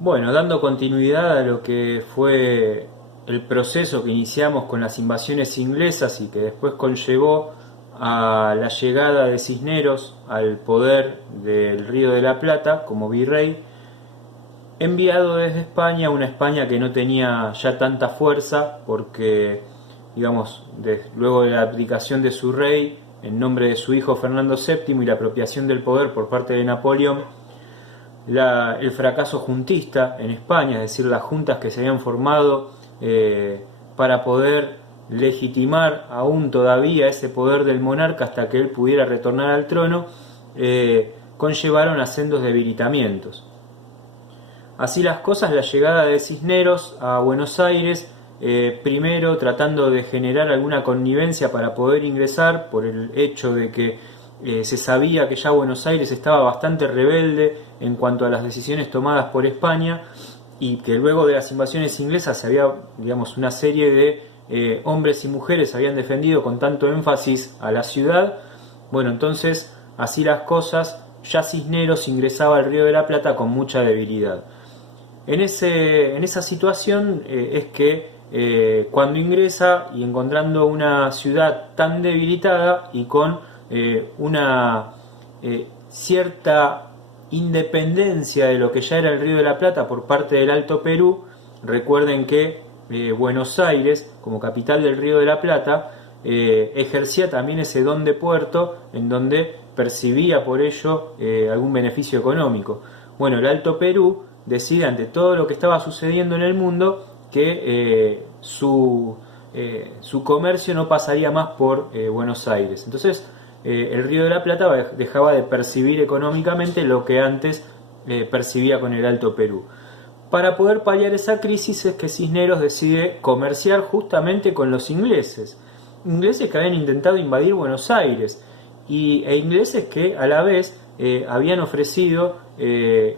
Bueno, dando continuidad a lo que fue el proceso que iniciamos con las invasiones inglesas y que después conllevó a la llegada de Cisneros al poder del Río de la Plata como virrey, enviado desde España, una España que no tenía ya tanta fuerza porque, digamos, luego de la abdicación de su rey en nombre de su hijo Fernando VII y la apropiación del poder por parte de Napoleón, el fracaso juntista en España, es decir, las juntas que se habían formado para poder legitimar aún todavía ese poder del monarca hasta que él pudiera retornar al trono, conllevaron a sendos debilitamientos. Así las cosas, la llegada de Cisneros a Buenos Aires, primero tratando de generar alguna connivencia para poder ingresar por el hecho de que se sabía que ya Buenos Aires estaba bastante rebelde en cuanto a las decisiones tomadas por España y que luego de las invasiones inglesas se había, digamos, una serie de hombres y mujeres habían defendido con tanto énfasis a la ciudad. Bueno, entonces, así las cosas, ya Cisneros ingresaba al Río de la Plata con mucha debilidad. En esa situación es que cuando ingresa y encontrando una ciudad tan debilitada y con una cierta independencia de lo que ya era el Río de la Plata por parte del Alto Perú, recuerden que Buenos Aires, como capital del Río de la Plata, ejercía también ese don de puerto en donde percibía por ello algún beneficio económico. Bueno, el Alto Perú decide ante todo lo que estaba sucediendo en el mundo que su comercio no pasaría más por Buenos Aires. Entonces el Río de la Plata dejaba de percibir económicamente lo que antes percibía con el Alto Perú. Para poder paliar esa crisis es que Cisneros decide comerciar justamente con los ingleses que habían intentado invadir Buenos Aires e ingleses que a la vez habían ofrecido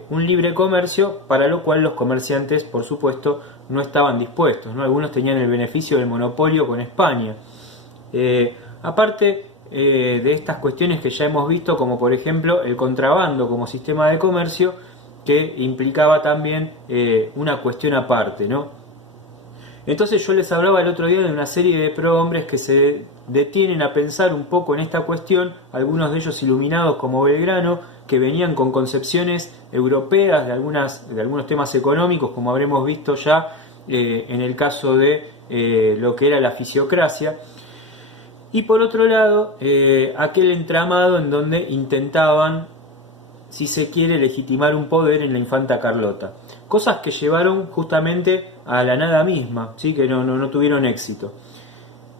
un libre comercio, para lo cual los comerciantes, por supuesto, no estaban dispuestos, ¿no? Algunos tenían el beneficio del monopolio con España. Aparte de estas cuestiones que ya hemos visto, como por ejemplo el contrabando como sistema de comercio, que implicaba también una cuestión aparte, ¿no? Entonces yo les hablaba el otro día de una serie de prohombres que se detienen a pensar un poco en esta cuestión, algunos de ellos iluminados como Belgrano, que venían con concepciones europeas de algunos temas económicos, como habremos visto ya en el caso de lo que era la fisiocracia. Y por otro lado, aquel entramado en donde intentaban, si se quiere, legitimar un poder en la infanta Carlota. Cosas que llevaron justamente a la nada misma, ¿sí? Que no tuvieron éxito.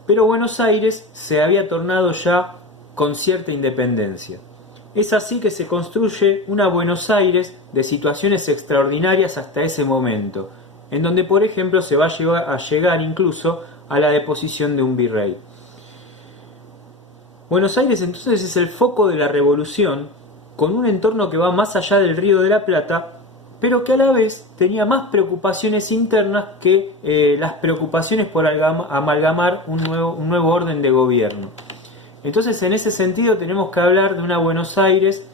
Pero Buenos Aires se había tornado ya con cierta independencia. Es así que se construye una Buenos Aires de situaciones extraordinarias hasta ese momento, en donde por ejemplo se va a llegar incluso a la deposición de un virrey. Buenos Aires entonces es el foco de la revolución, con un entorno que va más allá del Río de la Plata, pero que a la vez tenía más preocupaciones internas que las preocupaciones por amalgamar un nuevo orden de gobierno. Entonces, en ese sentido, tenemos que hablar de una Buenos Aires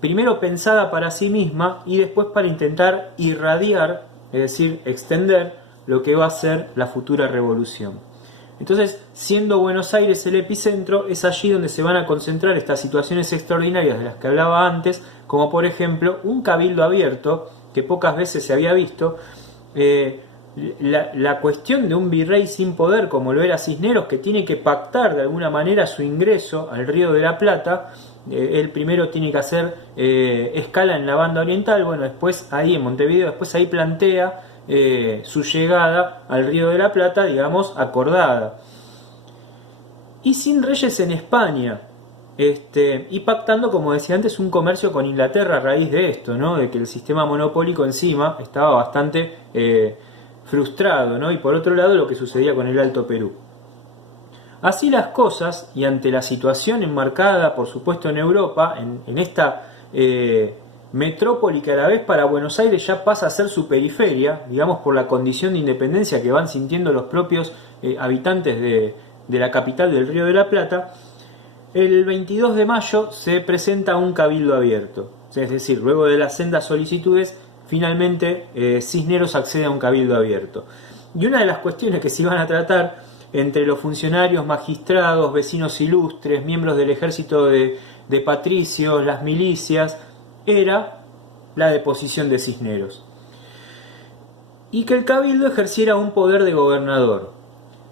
primero pensada para sí misma y después para intentar irradiar, es decir, extender lo que va a ser la futura revolución. Entonces, siendo Buenos Aires el epicentro, es allí donde se van a concentrar estas situaciones extraordinarias de las que hablaba antes, como por ejemplo un cabildo abierto, que pocas veces se había visto, la cuestión de un virrey sin poder, como lo era Cisneros, que tiene que pactar de alguna manera su ingreso al Río de la Plata. Él primero tiene que hacer escala en la banda oriental, bueno, después ahí en Montevideo, después ahí plantea su llegada al Río de la Plata, digamos, acordada. Y sin reyes en España, y pactando, como decía antes, un comercio con Inglaterra a raíz de esto, ¿no? De que el sistema monopólico encima estaba bastante frustrado, ¿no? Y por otro lado lo que sucedía con el Alto Perú. Así las cosas, y ante la situación enmarcada, por supuesto, en Europa, en esta metrópoli que a la vez para Buenos Aires ya pasa a ser su periferia, digamos por la condición de independencia que van sintiendo los propios habitantes de la capital del Río de la Plata, el 22 de mayo se presenta un cabildo abierto. Es decir, luego de las sendas solicitudes finalmente Cisneros accede a un cabildo abierto. Y una de las cuestiones que se iban a tratar entre los funcionarios, magistrados, vecinos ilustres, miembros del ejército de patricios, las milicias, era la deposición de Cisneros. Y que el cabildo ejerciera un poder de gobernador.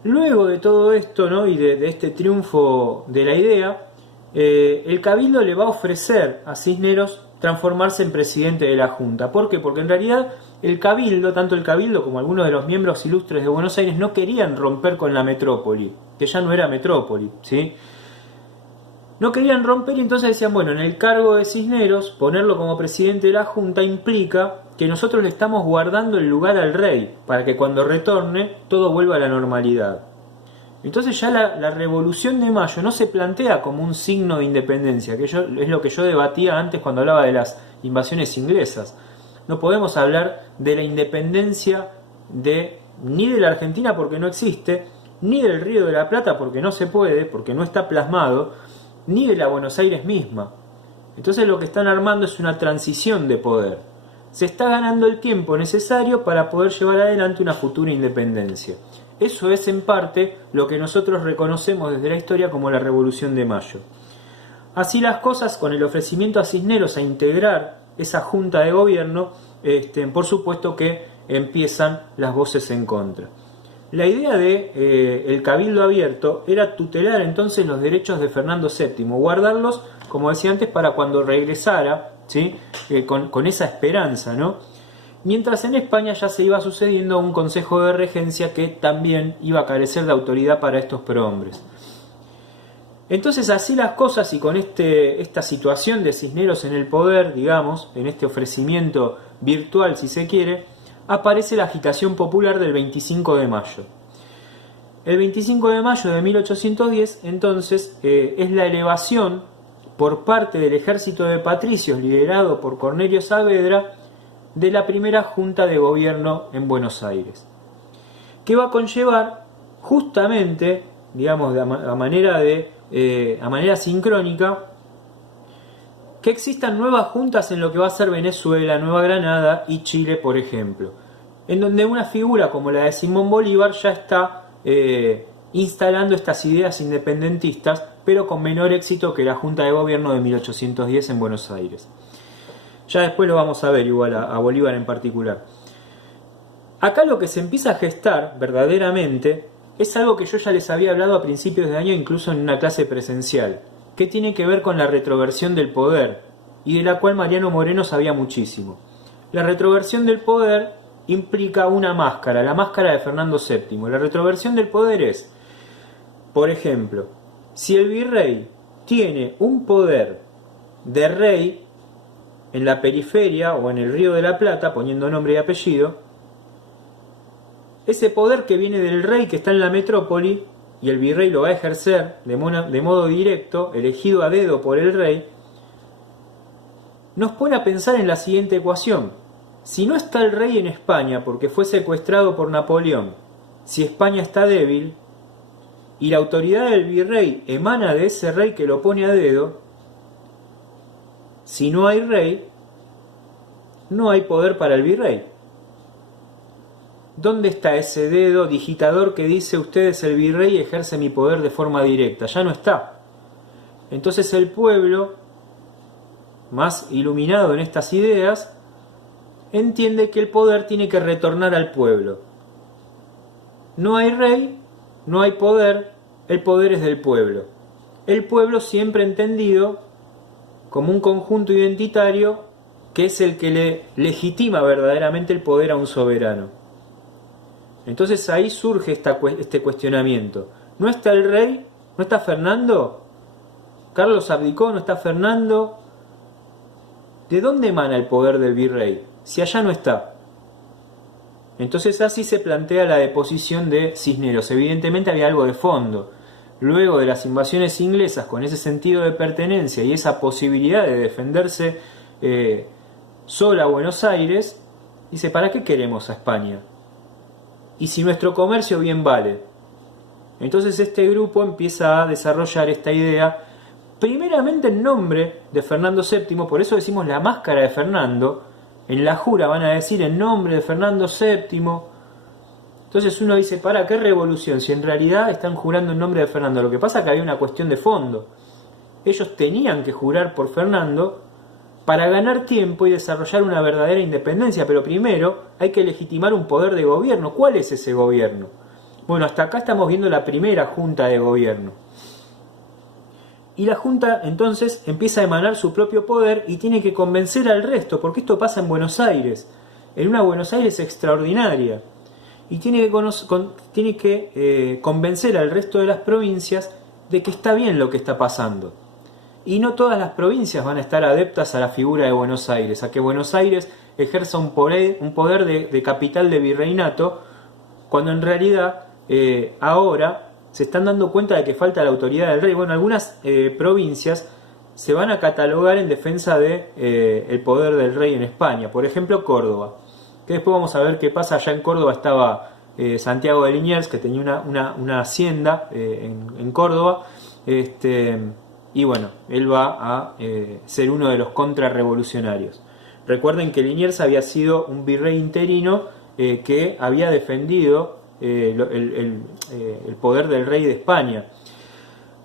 Luego de todo esto, ¿no? Y de este triunfo de la idea, el cabildo le va a ofrecer a Cisneros transformarse en presidente de la Junta. ¿Por qué? Porque en realidad el cabildo, tanto el cabildo como algunos de los miembros ilustres de Buenos Aires, no querían romper con la metrópoli, que ya no era metrópoli, ¿sí? No querían romper y entonces decían, bueno, en el cargo de Cisneros, ponerlo como presidente de la Junta implica que nosotros le estamos guardando el lugar al rey, para que cuando retorne todo vuelva a la normalidad. Entonces ya la Revolución de Mayo no se plantea como un signo de independencia, que es lo que yo debatía antes cuando hablaba de las invasiones inglesas. No podemos hablar de la independencia ni de la Argentina porque no existe, ni del Río de la Plata porque no se puede, porque no está plasmado, ni de la Buenos Aires misma. Entonces lo que están armando es una transición de poder. Se está ganando el tiempo necesario para poder llevar adelante una futura independencia. Eso es en parte lo que nosotros reconocemos desde la historia como la Revolución de Mayo. Así las cosas, con el ofrecimiento a Cisneros a integrar esa junta de gobierno, por supuesto que empiezan las voces en contra. La idea de el cabildo abierto era tutelar entonces los derechos de Fernando VII, guardarlos, como decía antes, para cuando regresara, ¿sí? Con esa esperanza, ¿no? Mientras en España ya se iba sucediendo un consejo de regencia que también iba a carecer de autoridad para estos prohombres. Entonces así las cosas, y con esta situación de Cisneros en el poder, digamos, en este ofrecimiento virtual si se quiere, aparece la agitación popular del 25 de mayo. El 25 de mayo de 1810 entonces es la elevación por parte del ejército de patricios liderado por Cornelio Saavedra de la primera junta de gobierno en Buenos Aires, que va a conllevar justamente, digamos, a manera sincrónica, que existan nuevas juntas en lo que va a ser Venezuela, Nueva Granada y Chile, por ejemplo, en donde una figura como la de Simón Bolívar ya está instalando estas ideas independentistas, pero con menor éxito que la Junta de Gobierno de 1810 en Buenos Aires. Ya después lo vamos a ver igual a Bolívar en particular. Acá lo que se empieza a gestar verdaderamente es algo que yo ya les había hablado a principios de año, incluso en una clase presencial, que tiene que ver con la retroversión del poder, y de la cual Mariano Moreno sabía muchísimo. La retroversión del poder implica una máscara, la máscara de Fernando VII. La retroversión del poder es, por ejemplo, si el virrey tiene un poder de rey en la periferia o en el Río de la Plata, poniendo nombre y apellido, ese poder que viene del rey que está en la metrópoli, y el virrey lo va a ejercer de modo directo, elegido a dedo por el rey, nos pone a pensar en la siguiente ecuación. Si no está el rey en España porque fue secuestrado por Napoleón, si España está débil, y la autoridad del virrey emana de ese rey que lo pone a dedo, si no hay rey, no hay poder para el virrey. ¿Dónde está ese dedo digitador que dice usted es el virrey y ejerce mi poder de forma directa? Ya no está. Entonces el pueblo, más iluminado en estas ideas, entiende que el poder tiene que retornar al pueblo. No hay rey, no hay poder, el poder es del pueblo. El pueblo siempre entendido como un conjunto identitario que es el que le legitima verdaderamente el poder a un soberano. Entonces ahí surge este cuestionamiento. ¿No está el rey? ¿No está Fernando? ¿Carlos abdicó? ¿No está Fernando? ¿De dónde emana el poder del virrey? Si allá no está. Entonces así se plantea la deposición de Cisneros. Evidentemente había algo de fondo. Luego de las invasiones inglesas, con ese sentido de pertenencia y esa posibilidad de defenderse sola a Buenos Aires, dice, ¿para qué queremos a España? Y si nuestro comercio bien vale. Entonces este grupo empieza a desarrollar esta idea, primeramente en nombre de Fernando VII, por eso decimos la máscara de Fernando, en la jura van a decir en nombre de Fernando VII. Entonces uno dice, ¿para qué revolución? Si en realidad están jurando en nombre de Fernando. Lo que pasa es que había una cuestión de fondo. Ellos tenían que jurar por Fernando para ganar tiempo y desarrollar una verdadera independencia, pero primero hay que legitimar un poder de gobierno. ¿Cuál es ese gobierno? Bueno, hasta acá estamos viendo la primera junta de gobierno. Y la junta entonces empieza a emanar su propio poder y tiene que convencer al resto, porque esto pasa en Buenos Aires, en una Buenos Aires extraordinaria. Y tiene que convencer al resto de las provincias de que está bien lo que está pasando. Y no todas las provincias van a estar adeptas a la figura de Buenos Aires, a que Buenos Aires ejerza un poder de capital de virreinato, cuando en realidad ahora se están dando cuenta de que falta la autoridad del rey. Bueno, algunas provincias se van a catalogar en defensa de el poder del rey en España. Por ejemplo, Córdoba, que después vamos a ver qué pasa. Allá en Córdoba estaba Santiago de Liniers, que tenía una hacienda en Córdoba, y bueno, él va a ser uno de los contrarrevolucionarios. Recuerden que Liniers había sido un virrey interino que había defendido el poder del rey de España,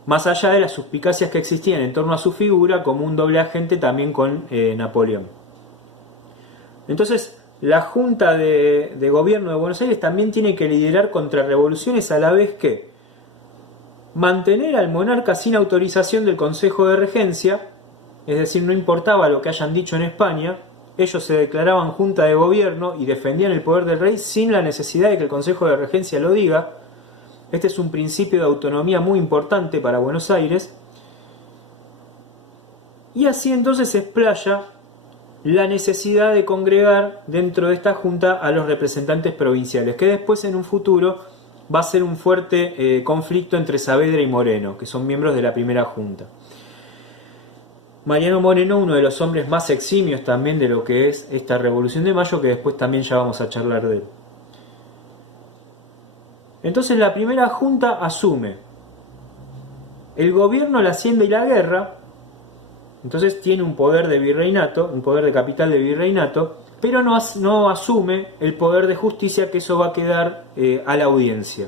más allá de las suspicacias que existían en torno a su figura como un doble agente también con Napoleón. Entonces la Junta de Gobierno de Buenos Aires también tiene que liderar contrarrevoluciones, a la vez que mantener al monarca sin autorización del Consejo de Regencia, es decir, no importaba lo que hayan dicho en España, ellos se declaraban Junta de Gobierno y defendían el poder del rey sin la necesidad de que el Consejo de Regencia lo diga. Este es un principio de autonomía muy importante para Buenos Aires. Y así entonces se explaya la necesidad de congregar dentro de esta junta a los representantes provinciales, que después en un futuro va a ser un fuerte conflicto entre Saavedra y Moreno, que son miembros de la primera junta. Mariano Moreno, uno de los hombres más eximios también de lo que es esta Revolución de Mayo, que después también ya vamos a charlar de él. Entonces la primera junta asume el gobierno, la hacienda y la guerra. Entonces tiene un poder de virreinato, un poder de capital de virreinato, pero no asume el poder de justicia, que eso va a quedar a la audiencia.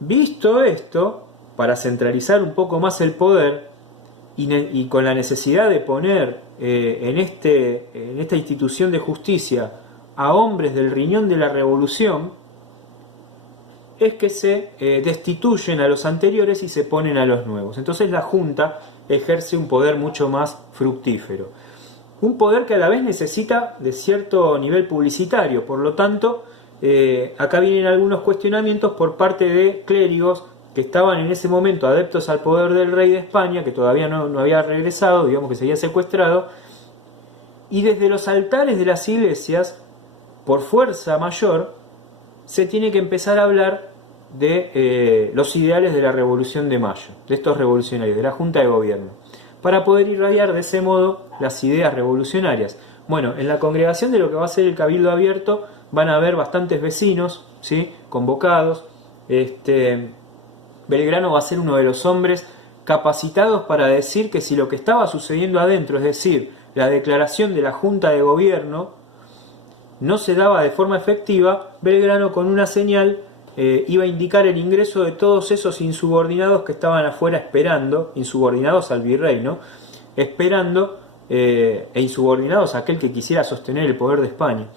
Visto esto, para centralizar un poco más el poder y con la necesidad de poner en esta institución de justicia a hombres del riñón de la revolución, es que se destituyen a los anteriores y se ponen a los nuevos. Entonces la Junta ejerce un poder mucho más fructífero. Un poder que a la vez necesita de cierto nivel publicitario. Por lo tanto, acá vienen algunos cuestionamientos por parte de clérigos que estaban en ese momento adeptos al poder del rey de España, que todavía no había regresado, digamos que se había secuestrado, y desde los altares de las iglesias, por fuerza mayor, se tiene que empezar a hablar de los ideales de la Revolución de Mayo, de estos revolucionarios, de la Junta de Gobierno, para poder irradiar de ese modo las ideas revolucionarias. Bueno, en la congregación de lo que va a ser el Cabildo Abierto van a haber bastantes vecinos, ¿sí?, convocados. Belgrano va a ser uno de los hombres capacitados para decir que si lo que estaba sucediendo adentro, es decir, la declaración de la Junta de Gobierno, no se daba de forma efectiva, Belgrano con una señal iba a indicar el ingreso de todos esos insubordinados que estaban afuera esperando, insubordinados al virrey, ¿no?, esperando, e insubordinados a aquel que quisiera sostener el poder de España,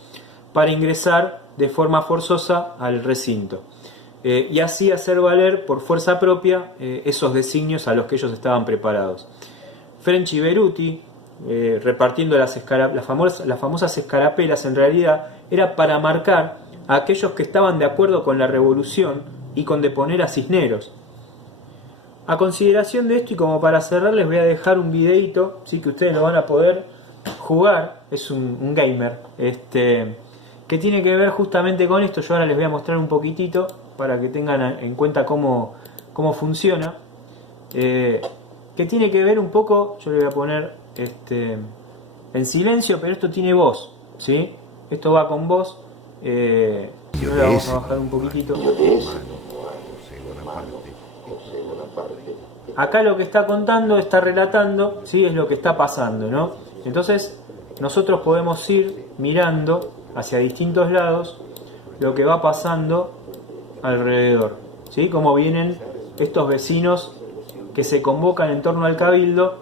para ingresar de forma forzosa al recinto. Y así hacer valer por fuerza propia esos designios a los que ellos estaban preparados. French y Beruti, repartiendo las famosas escarapelas, en realidad era para marcar a aquellos que estaban de acuerdo con la revolución y con deponer a Cisneros. A consideración de esto, y como para cerrar, les voy a dejar un videito, ¿sí?, que ustedes lo van a poder jugar. Es un gamer que tiene que ver justamente con esto. Yo ahora les voy a mostrar un poquitito para que tengan en cuenta cómo funciona, que tiene que ver un poco. Yo le voy a poner en silencio, pero esto tiene voz, ¿sí? Esto va con voz. Ahora vamos a bajar un poquitito. Acá lo que está contando, está relatando, ¿sí?, es lo que está pasando, ¿no? Entonces nosotros podemos ir mirando hacia distintos lados lo que va pasando alrededor, ¿sí? Cómo vienen estos vecinos que se convocan en torno al cabildo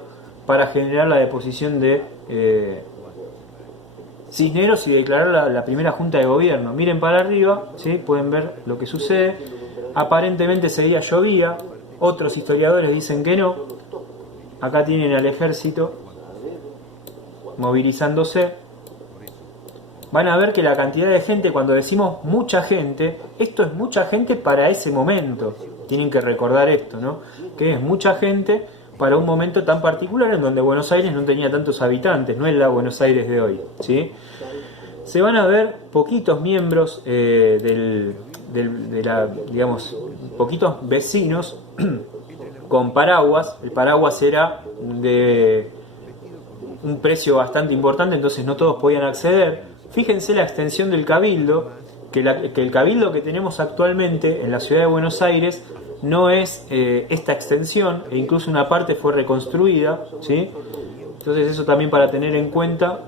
para generar la deposición de Cisneros y declarar la primera junta de gobierno. Miren para arriba, ¿sí? Pueden ver lo que sucede. Aparentemente ese día llovía, otros historiadores dicen que no. Acá tienen al ejército movilizándose. Van a ver que la cantidad de gente, cuando decimos mucha gente, esto es mucha gente para ese momento. Tienen que recordar esto, ¿no? Que es mucha gente para un momento tan particular en donde Buenos Aires no tenía tantos habitantes, no es la Buenos Aires de hoy, ¿sí? Se van a ver poquitos miembros digamos, poquitos vecinos con paraguas. El paraguas era de un precio bastante importante, entonces no todos podían acceder. Fíjense la extensión del cabildo, que el cabildo que tenemos actualmente en la ciudad de Buenos Aires no es esta extensión, e incluso una parte fue reconstruida, ¿sí? Entonces eso también para tener en cuenta,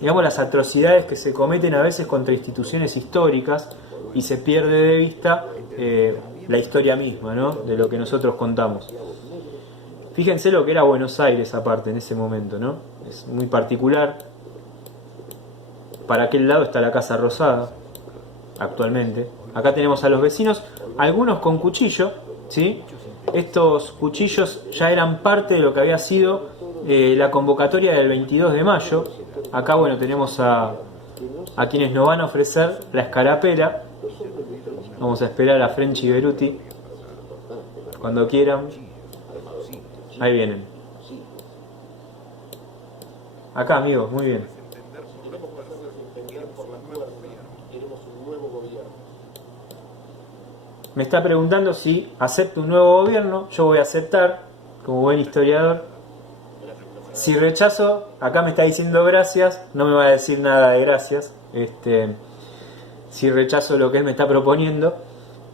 digamos, las atrocidades que se cometen a veces contra instituciones históricas y se pierde de vista la historia misma, ¿no? De lo que nosotros contamos. Fíjense lo que era Buenos Aires aparte en ese momento, ¿no? Es muy particular. Para aquel lado está la Casa Rosada, actualmente. Acá tenemos a los vecinos, algunos con cuchillo, ¿sí? Estos cuchillos ya eran parte de lo que había sido la convocatoria del 22 de mayo. Acá, bueno, tenemos a quienes nos van a ofrecer la escarapela. Vamos a esperar a French y Beruti. Cuando quieran. Ahí vienen. Acá, amigos, muy bien. Me está preguntando si acepto un nuevo gobierno. Yo voy a aceptar, como buen historiador. Si rechazo, acá me está diciendo gracias, no me va a decir nada de gracias. Si rechazo lo que él me está proponiendo,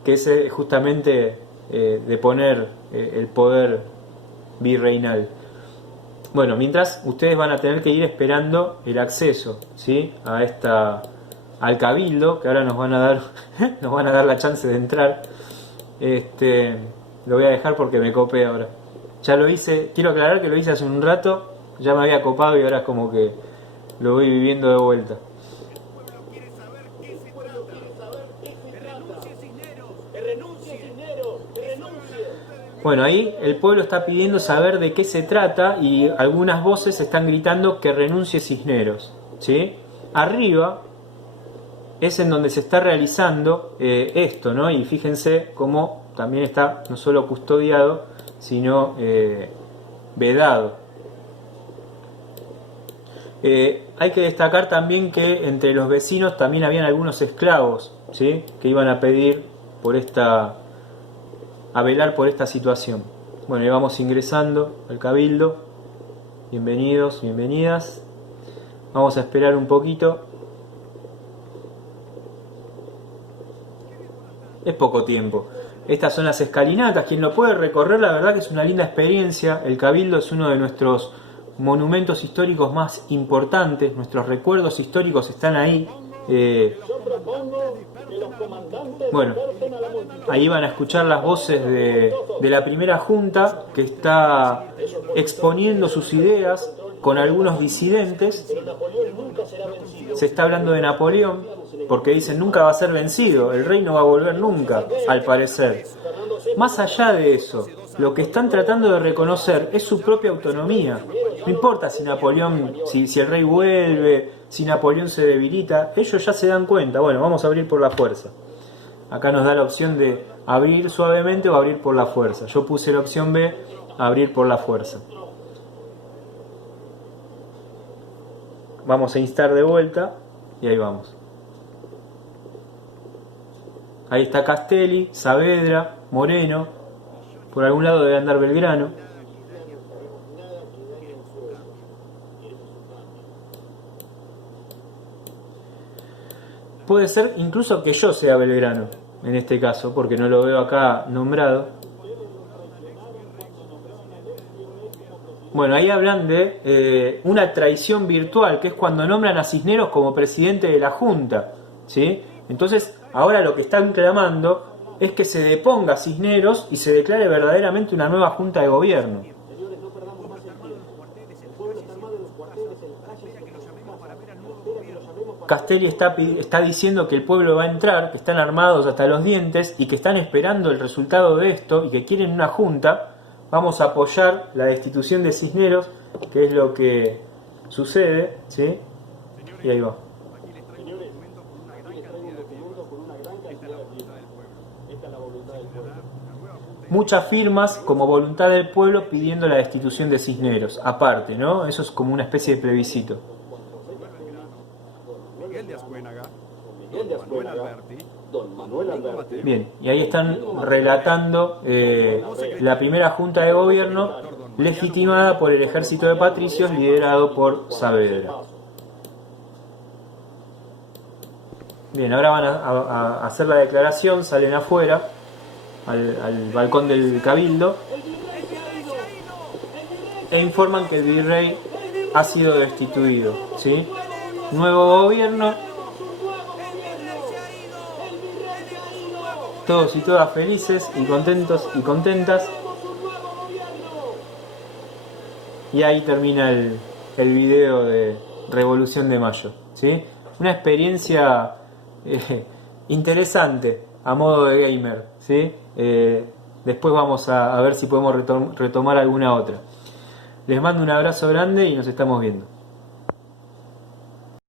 que es justamente de poner el poder virreinal. Bueno, mientras ustedes van a tener que ir esperando el acceso, ¿sí? Al cabildo, que ahora nos van a dar la chance de entrar. Lo voy a dejar porque me copé ahora. Ya lo hice, quiero aclarar que lo hice hace un rato, ya me había copado y ahora es como que lo voy viviendo de vuelta. Bueno, ahí el pueblo está pidiendo saber de qué se trata y algunas voces están gritando que renuncie Cisneros, ¿sí? Arriba es en donde se está realizando esto, ¿no? Y fíjense cómo también está no solo custodiado, sino vedado. Hay que destacar también que entre los vecinos también habían algunos esclavos, ¿sí? Que iban a pedir a velar por esta situación. Bueno, y vamos ingresando al cabildo. Bienvenidos, bienvenidas. Vamos a esperar un poquito. Es poco tiempo. Estas son las escalinatas. Quien lo puede recorrer, la verdad que es una linda experiencia. El cabildo es uno de nuestros monumentos históricos más importantes. Nuestros recuerdos históricos están ahí. Bueno, ahí van a escuchar las voces de la primera junta que está exponiendo sus ideas con algunos disidentes. Se está hablando de Napoleón porque dicen nunca va a ser vencido, el rey no va a volver nunca, al parecer. Más allá de eso, lo que están tratando de reconocer es su propia autonomía. No importa si Napoleón, si el rey vuelve, si Napoleón se debilita, ellos ya se dan cuenta. Bueno, vamos a abrir por la fuerza. Acá nos da la opción de abrir suavemente o abrir por la fuerza. Yo puse la opción B, abrir por la fuerza. Vamos a instar de vuelta y ahí vamos. Ahí está Castelli, Saavedra, Moreno. Por algún lado debe andar Belgrano. Puede ser incluso que yo sea Belgrano, en este caso, porque no lo veo acá nombrado. Bueno, ahí hablan de una traición virtual, que es cuando nombran a Cisneros como presidente de la Junta, ¿sí? Entonces, ahora lo que están clamando es que se deponga Cisneros y se declare verdaderamente una nueva Junta de Gobierno. Castelli está diciendo que el pueblo va a entrar, que están armados hasta los dientes y que están esperando el resultado de esto y que quieren una junta. Vamos a apoyar la destitución de Cisneros, que es lo que sucede, ¿sí? Y ahí va. Muchas firmas como voluntad del pueblo pidiendo la destitución de Cisneros, aparte, ¿no? Eso es como una especie de plebiscito. Bien, y ahí están relatando la primera junta de gobierno legitimada por el ejército de patricios liderado por Saavedra. Bien, ahora van a hacer la declaración, salen afuera al balcón del cabildo e informan que el virrey ha sido destituido, ¿sí? Nuevo gobierno, todos y todas felices y contentos y contentas, y ahí termina el video de Revolución de Mayo, ¿sí? Una experiencia interesante a modo de gamer, ¿sí? Después vamos a ver si podemos retomar alguna otra. Les mando un abrazo grande y nos estamos viendo.